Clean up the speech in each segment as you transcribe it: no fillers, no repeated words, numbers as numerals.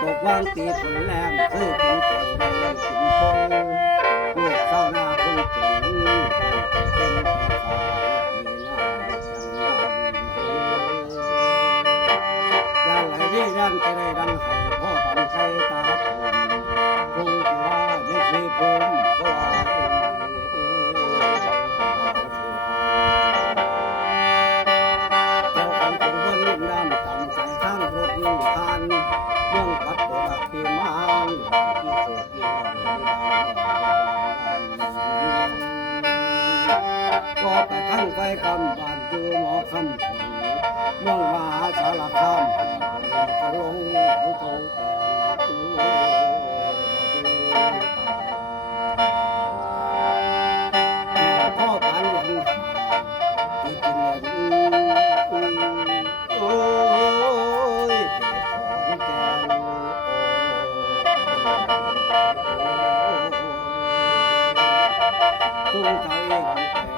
ตกวางตีฝนแรงคือกินเก่งได้กินพงลูกเศร้าหน้าคนเก่งเป็นแต่ขาวที่หน้าจังยาไหลที่ดันจะได้ดันให้พ่อปันใจตาตุ่มคงจะว่าไม่เคยภูมิก็ว่าเจ้าของตัวบนลิ้นน้ำต่ำใจทางรถยิ่งผ่านเมืองปัดตัวที่มานที่โคกยิ่งก็ไปทั้งไปกำบานจูหมอคำถึงเมืองมหาสารคามก็ลงผู้โตพ่อผ่านยังที่กินเงินโอ้ยเก็บของแกตุ้งใจ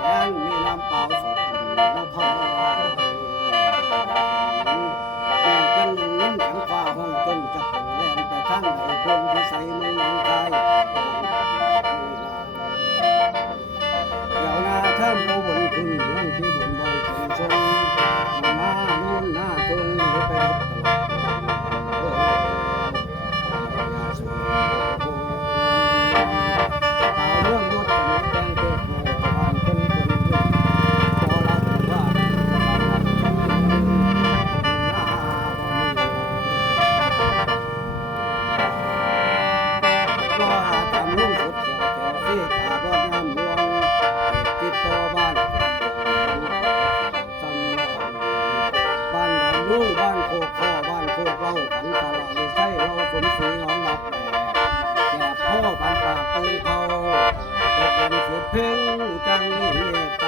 แข็งมีน้ำเปล่าสุดน้ำพอกันยิ้มแข็งฟ้าห้องจนจะเป็นแลนไปทางใดคงที่ใส่มือน้องกายเดี๋ยวนาท่านผู้บนคุณเรื่องที่บนบนคนทรงหน้านู่นหน้าตรงไปรับตลอดยาสูบสาวเรื่องรถเป็นแกงเต็มโลบ้านคนคนเรื่องพอละถึงว่าก็ตามลุ่งสุดเขียวเขียวที่ตาบ่น้ำลวงติดต่อบ้านบ้านหนองลุ่งบ้านโคกข้อบ้านโคกเล่าขันตลาดใส่เราสมศรีน้องรับแก่พ่อพันปากปืนเขาตกเป็นเสียเพ่งจังนี่เมตตา